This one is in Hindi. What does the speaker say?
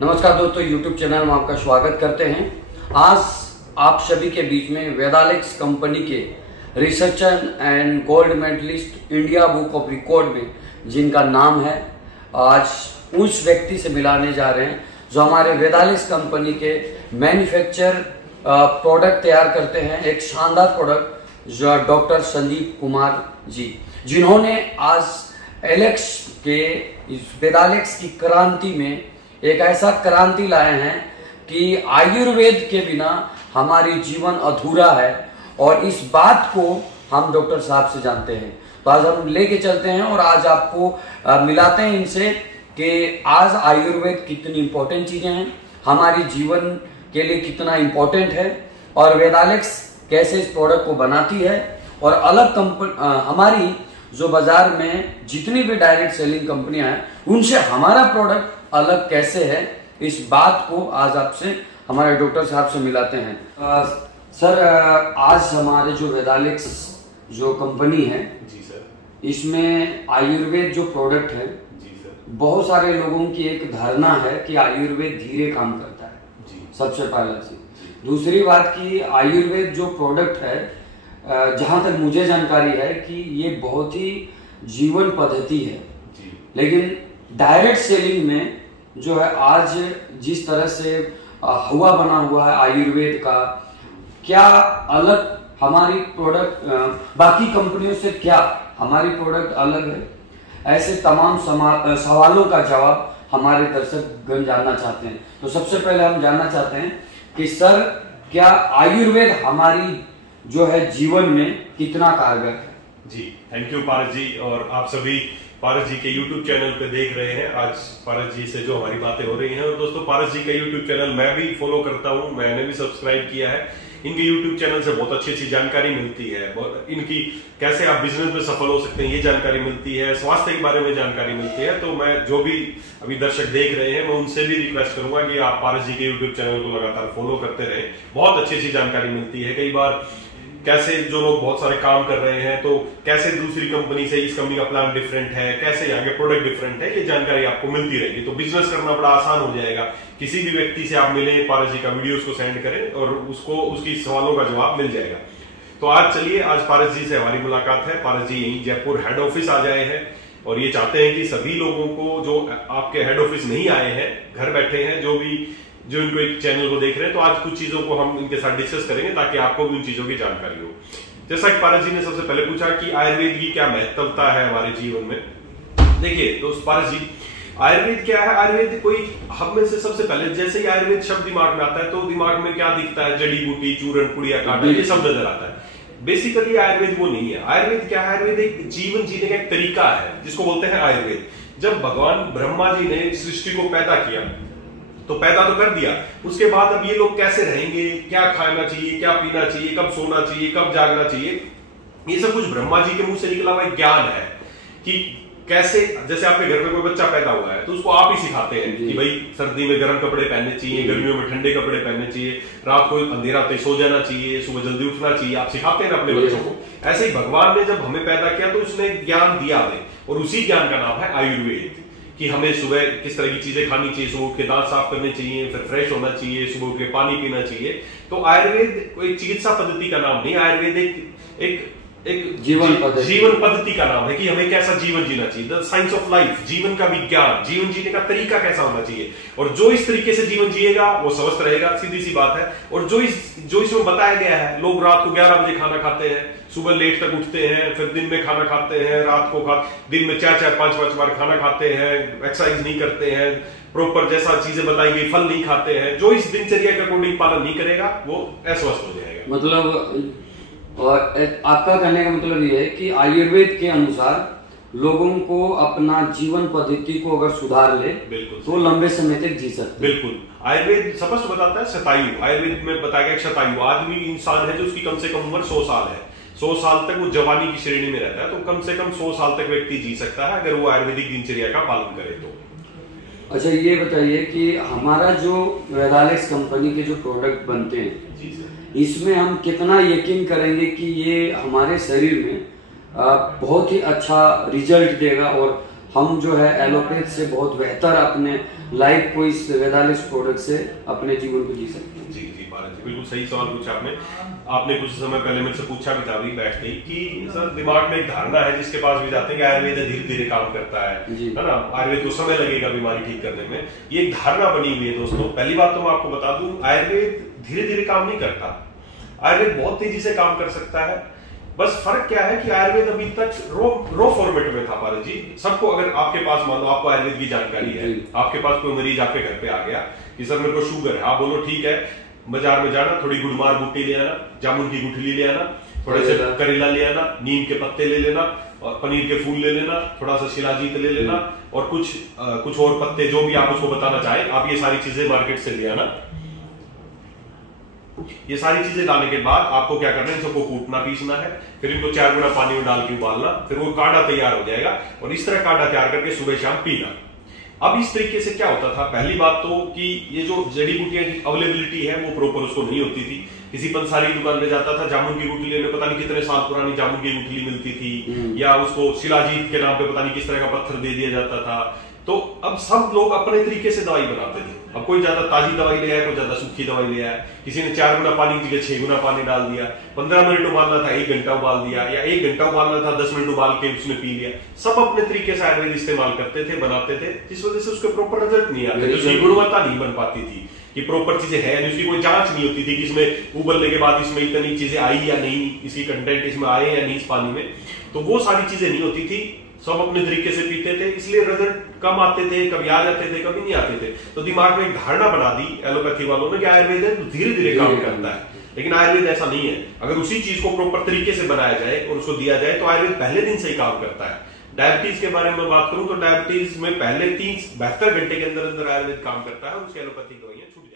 नमस्कार दोस्तों, YouTube चैनल में आपका स्वागत करते हैं। आज आप सभी के बीच में वेदालेक्स कंपनी के researcher and gold medalist India book of record में जिनका नाम है, आज उस व्यक्ति से मिलाने जा रहे हैं जो हमारे वेदालेक्स कंपनी के मैन्युफैक्चर प्रोडक्ट तैयार करते हैं। एक शानदार प्रोडक्ट जो डॉक्टर संदीप कुमार जी, जिन्होंने आज एलेक्स के वेदालेक्स की क्रांति में एक ऐसा क्रांति लाए हैं कि आयुर्वेद के बिना हमारी जीवन अधूरा है, और इस बात को हम डॉक्टर साहब से जानते हैं। तो आज हम लेके चलते हैं और आज आपको मिलाते हैं इनसे कि आज आयुर्वेद कितनी इंपॉर्टेंट चीजें हैं, हमारी जीवन के लिए कितना इंपॉर्टेंट है, और वेदालेक्स कैसे इस प्रोडक्ट को बनाती है, और अलग हमारी जो बाजार में जितनी भी डायरेक्ट सेलिंग कंपनियां हैं उनसे हमारा प्रोडक्ट अलग कैसे है, इस बात को आज आपसे हमारे डॉक्टर साहब से मिलाते हैं। सर, आज हमारे जो वेदालेक्स जो कंपनी है जी सर, इसमें आयुर्वेद जो प्रोडक्ट है जी सर, बहुत सारे लोगों की एक धारणा है कि आयुर्वेद धीरे काम करता है जी, सबसे पहला चीज। दूसरी बात की आयुर्वेद जो प्रोडक्ट है, जहां तक मुझे जानकारी है कि ये बहुत ही जीवन पद्धति है जी, लेकिन डायरेक्ट सेलिंग में जो है आज जिस तरह से हुआ बना हुआ है आयुर्वेद का, क्या अलग हमारी प्रोडक्ट बाकी कंपनियों से क्या हमारी प्रोडक्ट अलग है, ऐसे तमाम सवालों का जवाब हमारे दर्शकगण जानना चाहते हैं। तो सबसे पहले हम जानना चाहते हैं कि सर, क्या आयुर्वेद हमारी जो है जीवन में कितना कारगर है? जी, थैंक यू पारस जी। और आप सभी पारस जी के YouTube चैनल पे देख रहे हैं। आज पारस जी से जो हमारी बातें हो रही हैं, और दोस्तों पारस जी का YouTube चैनल मैं भी फॉलो करता हूं, मैंने भी सब्सक्राइब किया है। इनके YouTube चैनल से बहुत अच्छी अच्छी जानकारी मिलती है, इनकी कैसे आप बिजनेस में सफल हो सकते हैं ये जानकारी मिलती है, स्वास्थ्य के बारे में जानकारी मिलती है। तो मैं जो भी अभी दर्शक देख रहे हैं, मैं उनसे भी रिक्वेस्ट करूंगा कि आप पारस जी के YouTube चैनल को लगातार फॉलो करते रहे। बहुत अच्छी अच्छी जानकारी मिलती है। कई बार कैसे जो लोग बहुत सारे काम कर रहे हैं, तो कैसे दूसरी कंपनी से इस कंपनी का प्लान डिफरेंट है, कैसे यहाँ के प्रोडक्ट डिफरेंट है, ये जानकारी आपको मिलती रहेगी। तो बिजनेस करना बड़ा आसान हो जाएगा। किसी भी व्यक्ति से आप मिलें, पारस जी का वीडियो उसको सेंड करें और उसको उसकी सवालों का जवाब मिल जाएगा। तो आज चलिए, आज पारस जी से हमारी मुलाकात है। पारस जी यही जयपुर हेड ऑफिस आ जाए हैं और ये चाहते हैं कि सभी लोगों को जो आपके हेड ऑफिस नहीं आए हैं, घर बैठे हैं, जो इनको एक चैनल को देख रहे हैं, तो आज कुछ चीजों को हम इनके साथ डिस्कस करेंगे ताकि आपको भी उन चीजों की जानकारी हो। जैसा कि पारस जी ने सबसे पहले पूछा कि आयुर्वेद की क्या महत्वता है हमारे जीवन में। देखिए दोस्त पारस जी, आयुर्वेद क्या है? आयुर्वेद कोई हम में से सबसे पहले जैसे ही आयुर्वेद शब्द दिमाग में आता है तो दिमाग में क्या दिखता है? जड़ी बूटी, चूर्ण, पुड़िया, काटा, ये सब नजर आता है। बेसिकली आयुर्वेद वो नहीं है। आयुर्वेद क्या है? आयुर्वेद एक जीवन जीने का एक तरीका है जिसको बोलते हैं आयुर्वेद। जब भगवान ब्रह्मा जी ने सृष्टि को पैदा किया तो पैदा तो कर दिया, उसके बाद अब ये लोग कैसे रहेंगे, क्या खाना चाहिए, क्या पीना चाहिए, कब सोना चाहिए, कब जागना चाहिए, ये सब कुछ ब्रह्मा जी के मुंह से निकला हुआ एक ज्ञान है कि कैसे। जैसे आपके घर में कोई बच्चा पैदा हुआ है तो उसको आप ही सिखाते हैं कि भाई सर्दी में गर्म कपड़े पहनने चाहिए, गर्मियों में ठंडे कपड़े पहनने चाहिए, रात को अंधेरा होते सो जाना चाहिए, सुबह जल्दी उठना चाहिए, आप सिखाते हैं अपने बच्चों को। ऐसे ही भगवान ने जब हमें पैदा किया तो उसने ज्ञान दिया हमें, और उसी ज्ञान का नाम है आयुर्वेद। कि हमें सुबह किस तरह की चीजें खानी चाहिए, सुबह उठ के दांत साफ करने चाहिए, फिर फ्रेश होना चाहिए, सुबह उठ के पानी पीना चाहिए। तो आयुर्वेद कोई चिकित्सा पद्धति का नाम नहीं, आयुर्वेद एक जीवन पद्धति का नाम है कि हमें कैसा जीवन जीना चाहिए। द साइंस ऑफ लाइफ, जीवन का विज्ञान, जीवन जीने का तरीका कैसा होना चाहिए, और जो इस तरीके से जीवन जिएगा वो स्वस्थ रहेगा, सीधी सी बात है। और जो इसमें बताया गया है, लोग रात को 11 बजे खाना खाते हैं, सुबह लेट तक उठते हैं, फिर दिन में खाना खाते हैं, रात को दिन में 4-4, 5-5 बार खाना खाते हैं, एक्सरसाइज नहीं करते हैं, प्रॉपर जैसा चीजें बताई गई फल नहीं खाते हैं। जो इस दिनचर्या के अकॉर्डिंग पालन नहीं करेगा वो अस्वस्थ हो जाएगा। मतलब और आपका कहने का मतलब ये है कि आयुर्वेद के अनुसार लोगों को अपना जीवन पद्धति को अगर सुधार ले तो लंबे समय तक जी सकते। बिल्कुल, आयुर्वेद स्पष्ट बताता है शतायु। आयुर्वेद में बताया गया शतायु आदमी इंसान है जो उसकी कम से कम उम्र 100 साल है। 100 साल तक वो जवानी की श्रेणी में रहता है, तो कम से कम 100 साल तक व्यक्ति जी सकता है अगर वो आयुर्वेदिक दिनचर्या का पालन करे तो। अच्छा, ये बताइए कि हमारा जो वेदालेक्स कंपनी के जो प्रोडक्ट बनते हैं, जी सर, इसमें हम कितना यकीन करेंगे कि ये हमारे शरीर में बहुत ही अच्छा रिजल्ट देगा और हम जो है एलोपैथ से बहुत बेहतर अपने लाइफ को इस वेदालिक्स प्रोडक्ट से अपने जीवन को जी सकते हैं। जी जी पारस जी, बिल्कुल सही सवाल पूछा आपने कुछ समय पहले मेरे से पूछा भी था अभी बैठ के कि सर दिमाग में एक धारणा है जिसके पास भी जाते हैं कि आयुर्वेद धीरे धीरे काम करता है ना, आयुर्वेद को समय लगेगा बीमारी ठीक करने में। ये एक धारणा बनी हुई है दोस्तों। पहली बात तो मैं आपको बता दूं, आयुर्वेद धीरे धीरे काम नहीं करता, आयुर्वेद बहुत तेजी से काम कर सकता है। बस फर्क क्या है कि आयुर्वेद अभी तक रो फॉर्मेट में था पारस जी। सबको, अगर आपके पास मान लो आपको आयुर्वेद की जानकारी है, आपके पास कोई मरीज आपके घर पे आ गया कि सर मेरे को शुगर है, आप बोलो ठीक है, बाजार में जाना, थोड़ी गुड़मार बूटी ले आना, जामुन की गुठली ले आना, थोड़े से करेला ले आना, नीम के पत्ते ले लेना और पनीर के फूल ले लेना, थोड़ा सा शिलाजीत ले लेना और कुछ और पत्ते जो भी आप उसको बताना चाहें, आप ये सारी चीजें मार्केट से ले आना। ये सारी चीजें लाने के बाद आपको क्या करना है, इन सबको कूटना पीसना है, फिर इनको 4 गुना पानी में डाल के उबालना, फिर वो काढ़ा तैयार हो जाएगा और इस तरह काढ़ा तैयार करके सुबह शाम पीना। अब इस तरीके से क्या होता था, पहली बात तो कि ये जो जड़ी बूटियां की अवेलेबिलिटी है वो प्रॉपर उसको नहीं होती थी। किसी पंसारी दुकान में जाता था, जामुन की गुठली लेने, पता नहीं कितने साल पुरानी जामुन की गुठली मिलती थी, या उसको शिलाजीत के नाम पे पता नहीं किस तरह का पत्थर दे दिया जाता था। तो अब सब लोग अपने तरीके से दवाई बनाते थे। अब कोई ज्यादा ताजी दवाई ले आया, कोई ज्यादा सूखी दवाई ले आया, किसी ने 4 गुना पानी की जगह 6 गुना पानी डाल दिया, 15 मिनट उबालना था 1 घंटा उबाल दिया, या 1 घंटा उबालना था 10 मिनट उबाल के उसमें पी लिया। सब अपने तरीके से आयुर्वेद इस्तेमाल करते थे, बनाते थे, जिस वजह से उसके प्रॉपर रिजल्ट नहीं आते, उसकी गुणवत्ता नहीं बन पाती थी कि प्रॉपर चीजें है, उसकी कोई जांच नहीं होती थी कि इसमें उबलने के बाद इसमें इतनी चीजें आई या नहीं, इसकी कंटेंट इसमें आए या नहीं इस पानी में, तो वो सारी चीजें नहीं होती थी। सब अपने तरीके से पीते थे, इसलिए रिजल्ट कम आते थे, कभी आ जाते थे, कभी नहीं आते थे। तो दिमाग में एक धारणा बना दी एलोपैथी वालों ने कि आयुर्वेद धीरे धीरे काम करता है, लेकिन आयुर्वेद ऐसा नहीं है। अगर उसी चीज को प्रॉपर तरीके से बनाया जाए और उसको दिया जाए तो आयुर्वेद पहले दिन से ही काम करता है। डायबिटीज के बारे में बात करूं तो डायबिटीज में पहले 72 घंटे के अंदर अंदर आयुर्वेद काम करता है और उसकी एलोपैथिक दवाइयां छूट